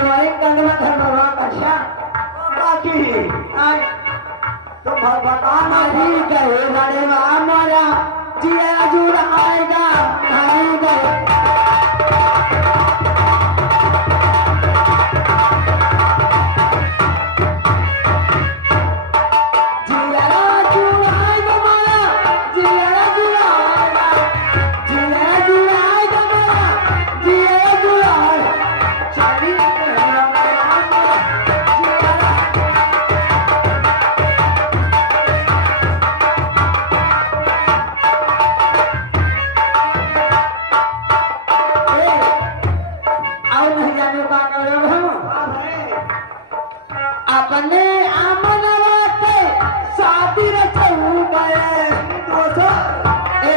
तुम्हारे कंध में धर्म भगवान कक्षा बाकी तो भगवान हरी गए बड़े हमारा जिया जुड़ आएगा हरी गए अपने आमनवाते शादी रचू गए ए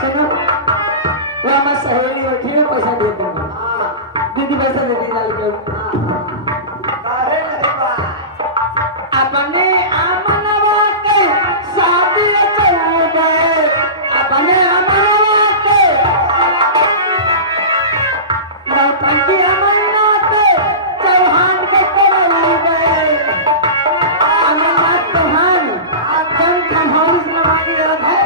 सुनो वो हमारी सहेली बैठी है पैसा दे दूंगा दीदी पैसा दे दी डाल के अपने आमनवाते शादी रचू गए अपने आमनवाते नौटंकी अमरनाथ चौहान के करो गए अमरनाथ चौहान कौन खमौली से नवाजी रख है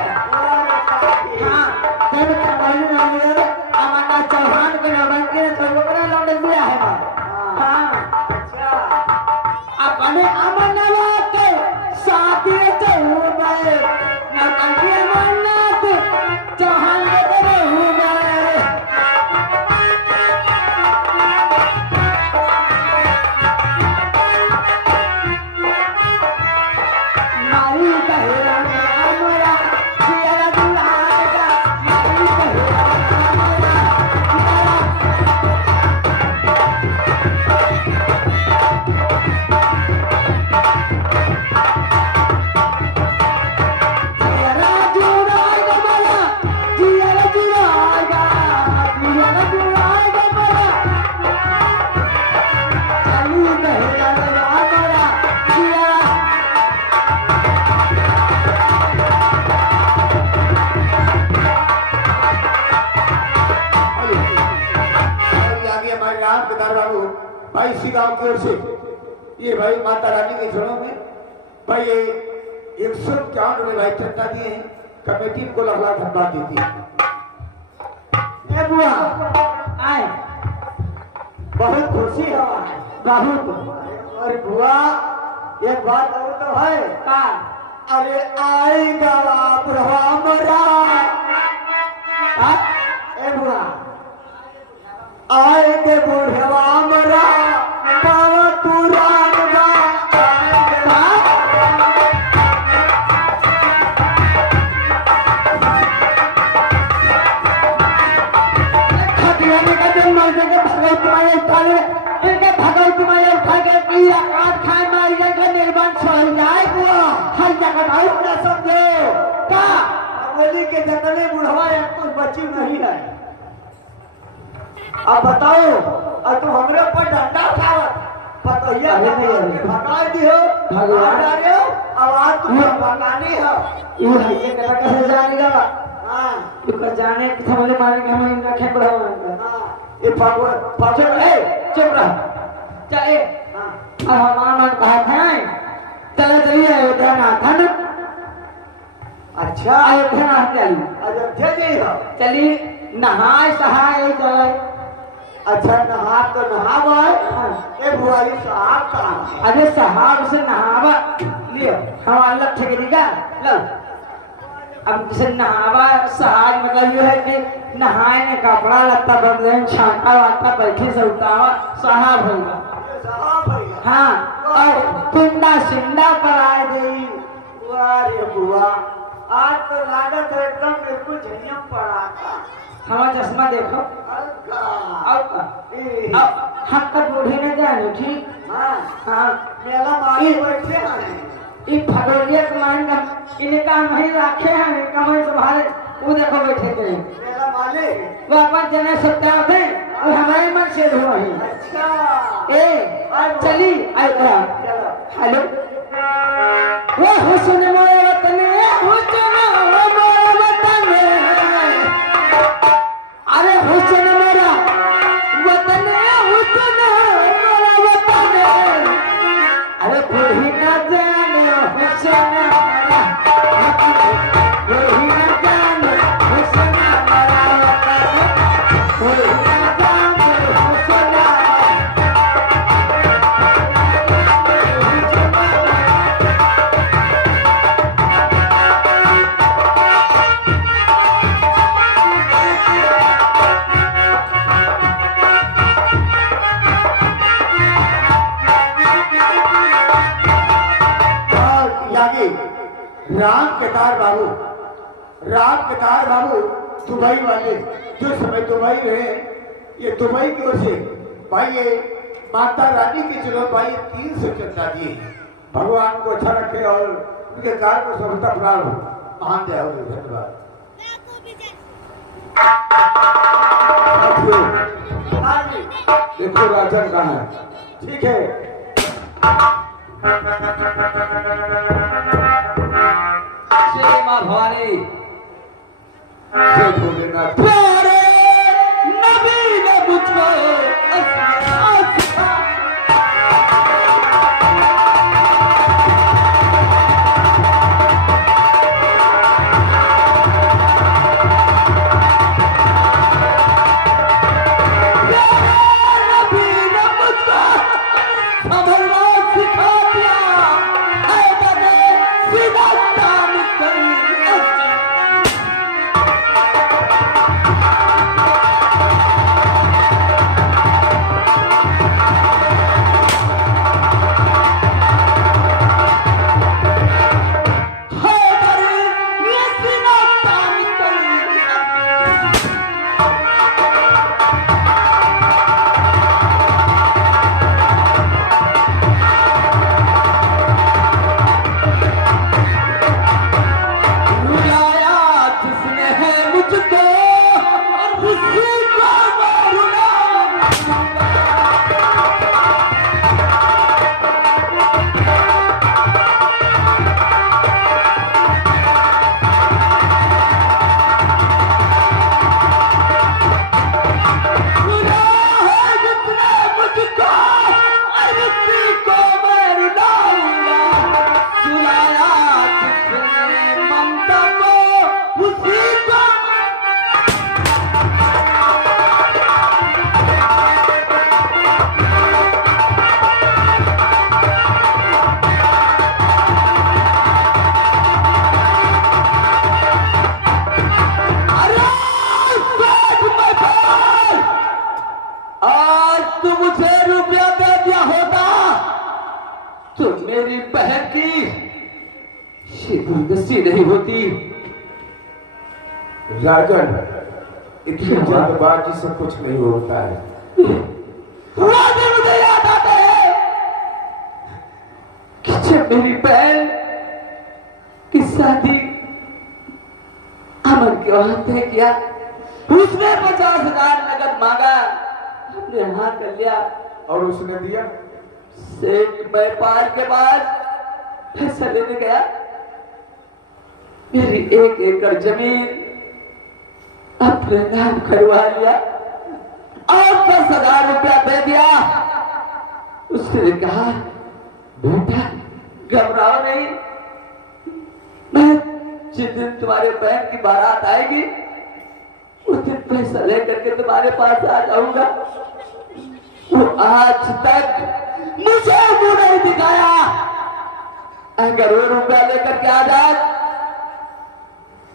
हाँ कौन खमौली नवाजी रख अमरनाथ चौहान के नौटंकी ने चौबकरा लौट दिया है हाँ अपने अमरनाथ के शादी चढ़ू गए नौटंकी अमरनाथ चौहान के करो गए मारी कहेरा हमरा जिया दुलागा मारी कहेरा हमरा जिया जुलागा मला जिया जुलागा जिया जुलागा मला चली कहेरा हमरा जिया आगे हमारे राम केदार बाबू भाई इसी गांव की ओर से ये भाई माता रानी के चरणों में भाई ये 151 रुपए भाई चंदा दिए हैं कमेटी को लाख लाख धन्यवाद देती है ए बुआ आए बहुत खुशी है बहुत अरे बुआ एक बात और तो है का अरे आएगा हमरा ए बुआ आएंगे बुढ़वा हमरा पाव पुराण बा खटिया में कदम मार के भगवत तुम्हारे उठाले इनके भगवत तुम्हारे उठा के पीला काट खाए मार के निर्वाण छोड़ जाए बुआ हर जगह आउट ना समझो का बोली के जतने बुढ़वा एक कुछ बची नहीं है अब बताओ और तुम हमरे ऊपर डंडा उठावत पतोहिया भगा दियो भगवान हो आवाज तुम भगानी हो ये है ये करा कैसे जानेगा हां ये जाने कि थमले मारे के हम इनका खेप रहा हूं हां ये पाछे ए चुप रह चले हां अब हमारा मन कहा था चले चलिए अयोध्या नाथ है अच्छा अयोध्या नाथ चली अयोध्या गई हो चली नहाए सहाय चले अच्छा नहा तो नहावा ए बुआई साहब कहां अरे साहब से नहावा लियो हम अलग ठेकेरी का लो अब से नहावा सहाय मतलब ये है कि नहाए ने कपड़ा लत्ता बदले छांटा वाटा बैठी से उतावा साहब होगा साहब भैया हाँ और पिंडा सिंडा कराए गई वाह रे बुआ आज तो लागत है एकदम बिल्कुल झनियम पड़ा था हमारा चश्मा देखो अब हम का बूढ़े ने जाने ठीक हाँ हाँ मेला मारी बैठे हैं ये भगोरिया के मान का इनका नहीं रखे हैं इनका मैं संभाले वो देखो बैठे थे मेला माले वो अपन जने सत्या थे वो हमारे मन से हुआ ही अच्छा ए चली आया चलो हेलो वो हुस्न मोरे वतन हुस्न मोरे वतन अरे हुस्न मेरा वतन हुस्न राम केदार बाबू दुबई वाले जो समय दुबई रहे, ये दुबई की ओर से भाई ये माता रानी की जगह भाई 300 चंदा दिए। भगवान को अच्छा रखे और उनके कार्य को सफलता प्रदान हो। महान दया हो। धन्यवाद। देखो राजन कहाँ है? ठीक है। जय मां भवानी। जय भोलेनाथ। प्यारे नबी ने मुझको तो मेरी बहन की शिवदस्ती नहीं होती। राजन, इतनी जल्दबाजी से कुछ नहीं होता है। राजन, मुझे याद आता है कि जब मेरी बहन की शादी अमन के वहां तय किया, उसने 50,000 नगद मांगा, हमने हाँ कर लिया और उसने दिया। सेठ व्यापार के बाद पैसा लेने गया, मेरी 1 एकड़ जमीन अपने नाम करवा लिया और 10,000 रुपया दे दिया। उसने कहा, बेटा घबराओ नहीं, मैं जिस दिन तुम्हारे बहन की बारात आएगी उस दिन पैसा लेकर के तुम्हारे पास आ जाऊंगा। वो आज तक मुझे मुंह नहीं दिखाया। अगर वो रुपया लेकर के आ जाए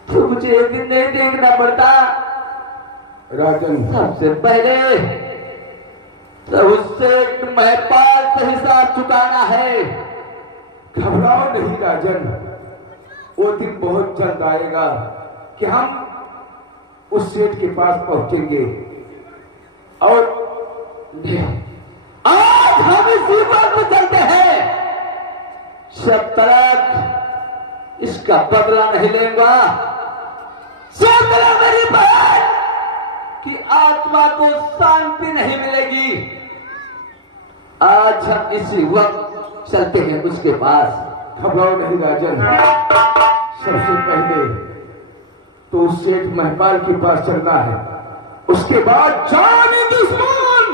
तो मुझे एक दिन नहीं देखना पड़ता। राजन, सबसे पहले तो उससे महपाल से हिसाब चुकाना है। घबराओ नहीं राजन, वो दिन बहुत जल्द आएगा कि हम उस सेठ के पास पहुंचेंगे और आज हम इस बात को चलते हैं। जब तक इसका बदला नहीं लेगा, जब तक मेरी बहन की आत्मा को शांति नहीं मिलेगी। आज हम इसी वक्त चलते हैं उसके पास। घबराओ नहीं राजन, सबसे पहले तो उस सेठ महपाल के पास चलना है, उसके बाद जानी दुश्मन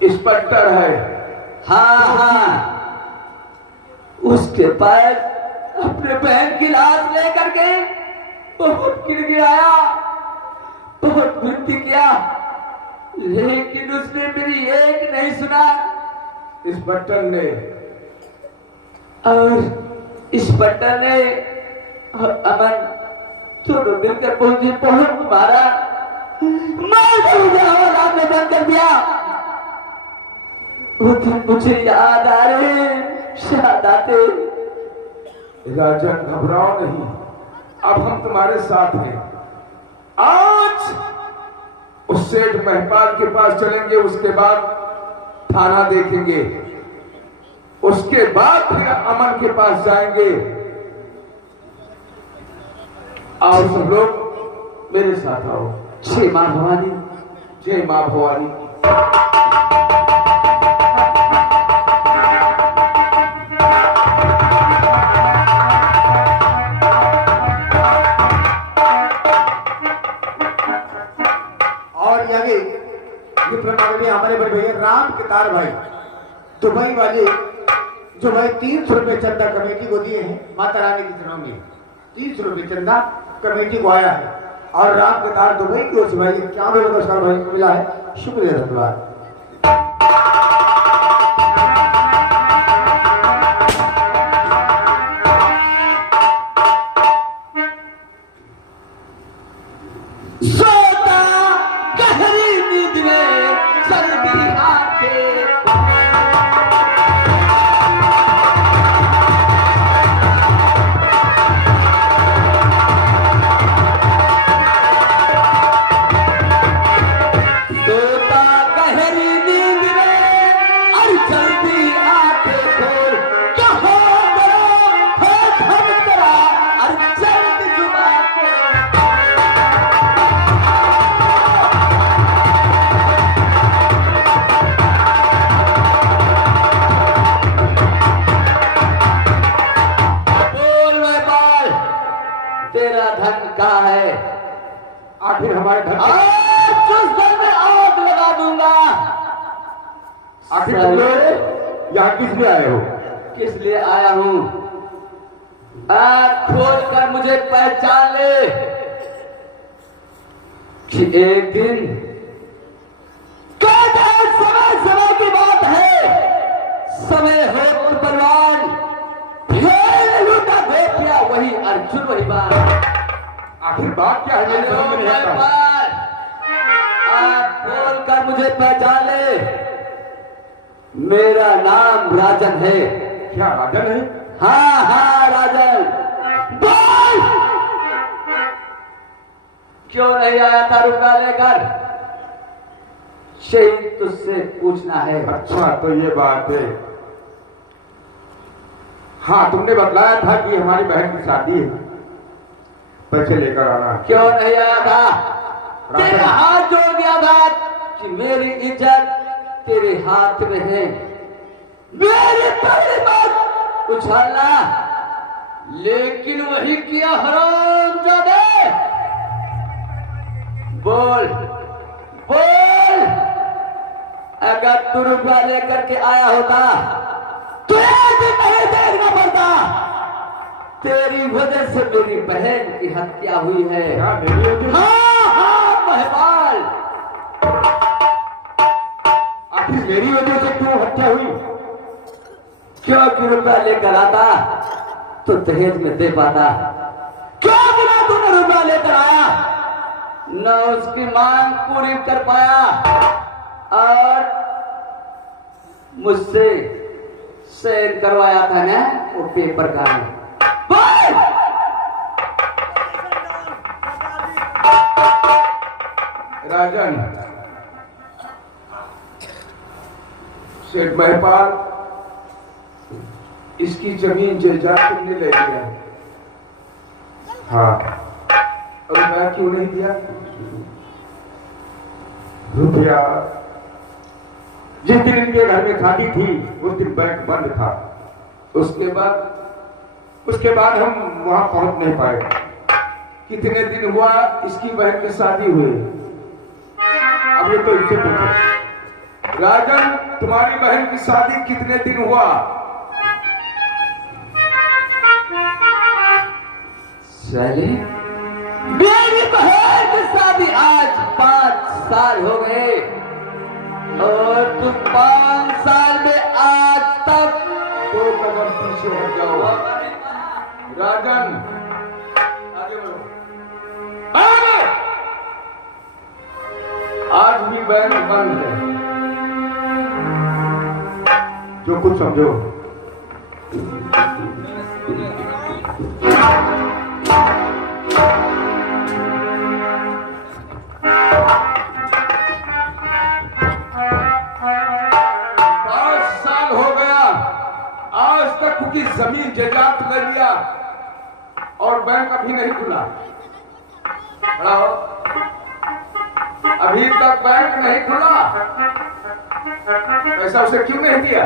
इस पर डर है। हाँ, उसके पास अपने बहन की लाश लेकर के बहुत गिड़गिड़ाया, बहुत विनती किया, लेकिन उसने मेरी एक नहीं सुना। इस बटन ने और इस बटन ने और अमन दोनों मिलकर बहुत मारा, मुझे हवाला में बंद कर दिया। वो दिन मुझे याद आ रहे, शाद आते राजन घबराओ नहीं, अब हम तुम्हारे साथ हैं। आज उस सेठ महिपाल के पास चलेंगे, उसके बाद थाना देखेंगे, उसके बाद फिर अमन के पास जाएंगे। आओ सब लोग मेरे साथ आओ। जय मां भवानी। जय मां भवानी। और आगे ये प्रमाण में हमारे बड़े भैया राम केदार भाई दुबई वाले, जो भाई 300 रुपए चंदा कमेटी को दिए हैं माता रानी के चरणों में। 300 रुपए चंदा कमेटी को आया है और राम केदार दुबई की ओर से भाई 51 पुरस्कार भाई को मिला है। शुक्रिया धन्यवाद। आखिर हमारे घर में आग लगा दूंगा। आखिर तुम लोग यहाँ किस लिए आए हो? किस लिए आया हूं? आँख खोल कर मुझे पहचान ले कि एक दिन समय समय की बात है। समय हो तो बलवान, खेल लूटा गोपिया वही अर्जुन वही बात। आखिर बात क्या है? मेरे समझ में नहीं आता। आँख खोल कर मुझे पहचान ले, मेरा नाम राजन है। क्या राजन है? हाँ हाँ राजन। बोल क्यों नहीं आया था रुपया लेकर? शहीद तुझसे पूछना है। अच्छा तो ये बात है। हाँ तुमने बतलाया था कि हमारी बहन की शादी है, पैसे लेकर आना। क्यों नहीं आया था? तेरा हाथ जोड़ दिया था कि मेरी इज्जत तेरे हाथ में है, मेरी पहली बात उछालना, लेकिन वही किया हरामजादे। बोल बोल, अगर तू रुपया लेकर के आया होता तो नहीं देखना पड़ता। तेरी वजह से मेरी बहन की हत्या हुई है। हाँ हाँ महबाल। आखिर मेरी वजह से क्यों हत्या हुई? क्योंकि रुपया लेकर आता तो दहेज में दे पाता। क्यों बिना तूने रुपया लेकर आया न उसकी मांग पूरी कर पाया और मुझसे शेयर करवाया था ना वो पेपर का। राजन, सेठ महिपाल, इसकी जमीन जायदाद तुमने ले लिया। हाँ, रुपया क्यों नहीं दिया? रुपया जिस दिन इनके घर में शादी थी उस दिन बैंक बंद था। उसके बाद हम वहां पहुंच नहीं पाए। कितने दिन हुआ इसकी बहन की शादी हुई? अब ये तो इससे पूछो। राजन, तुम्हारी बहन की शादी कितने दिन हुआ? साले, मेरी बहन की शादी आज 5 साल हो गए और तुम 5 साल में आज तक 2 कदम पीछे हट जाओ। राजन, आगे बढ़ो। आज भी बैंक बंद है। जो कुछ समझो। की जमीन जायदाद ले लिया और बैंक अभी नहीं खुला। खड़ा हो, अभी तक बैंक नहीं खुला, पैसा उसे क्यों नहीं दिया?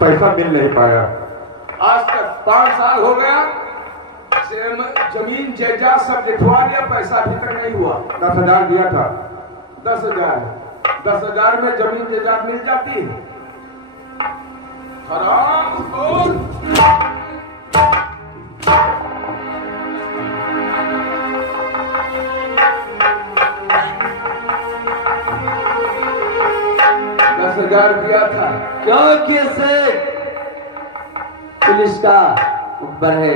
पैसा मिल नहीं पाया। आज तक 5 साल हो गया, जमीन जायदाद सब लिखवा लिया, पैसा अभी तक नहीं हुआ। 10,000 दिया था। 10,000 में जमीन जायदाद मिल जाती है? हराम खोर। दिया था क्योंकि से पुलिस का ऊपर है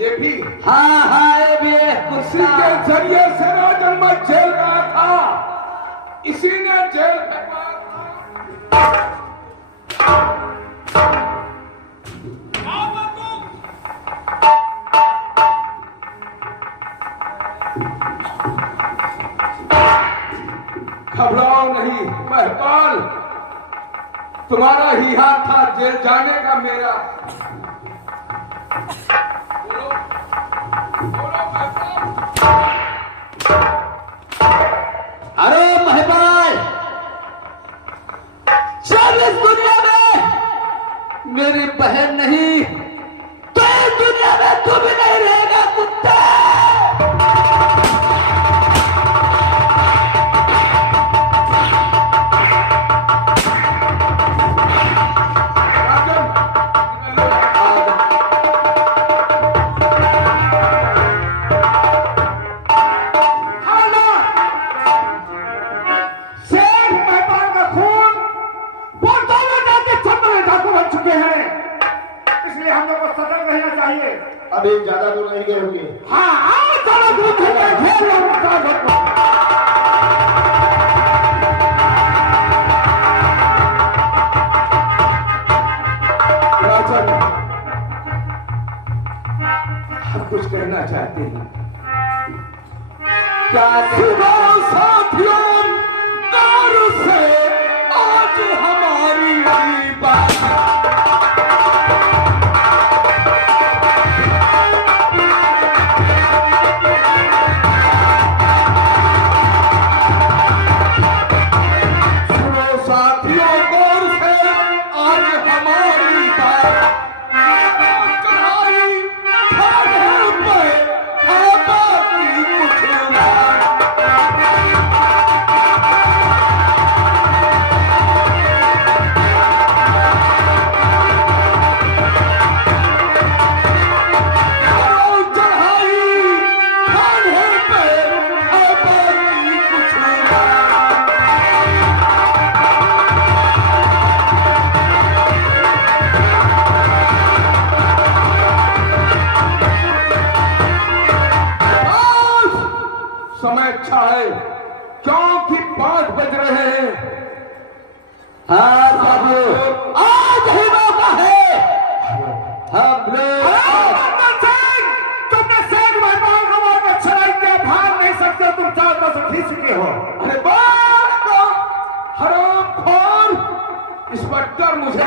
ये भी। हाँ ये भी है। उसी के जरिए से राजन मत जेल गया था, इसी ने जेल घबराओ नहीं महपाल, तुम्हारा ही हाथ था जेल जाने का मेरा। बोलो, बोलो महपाल। अरे महपाल, जब इस दुनिया में मेरी बहन नहीं तो इस दुनिया में तू भी नहीं रहेगा कुत्ते। अभी ज्यादा दूर नहीं गए होंगे। हाँ ज्यादा दूर राजन, हम कुछ कहना चाहते हैं। क्या साथियों, दारू से आज हमारी बात। समय अच्छा है क्योंकि 5 बज रहे हैं। हाँ साहब, आज ही मौका है। हम लोग तुमने सेठ महपाल को बहुत अच्छा नहीं किया, भाग नहीं सकते, तुम 4-10 खींच चुके हो। अरे बात हराम खोर इंस्पेक्टर, मुझे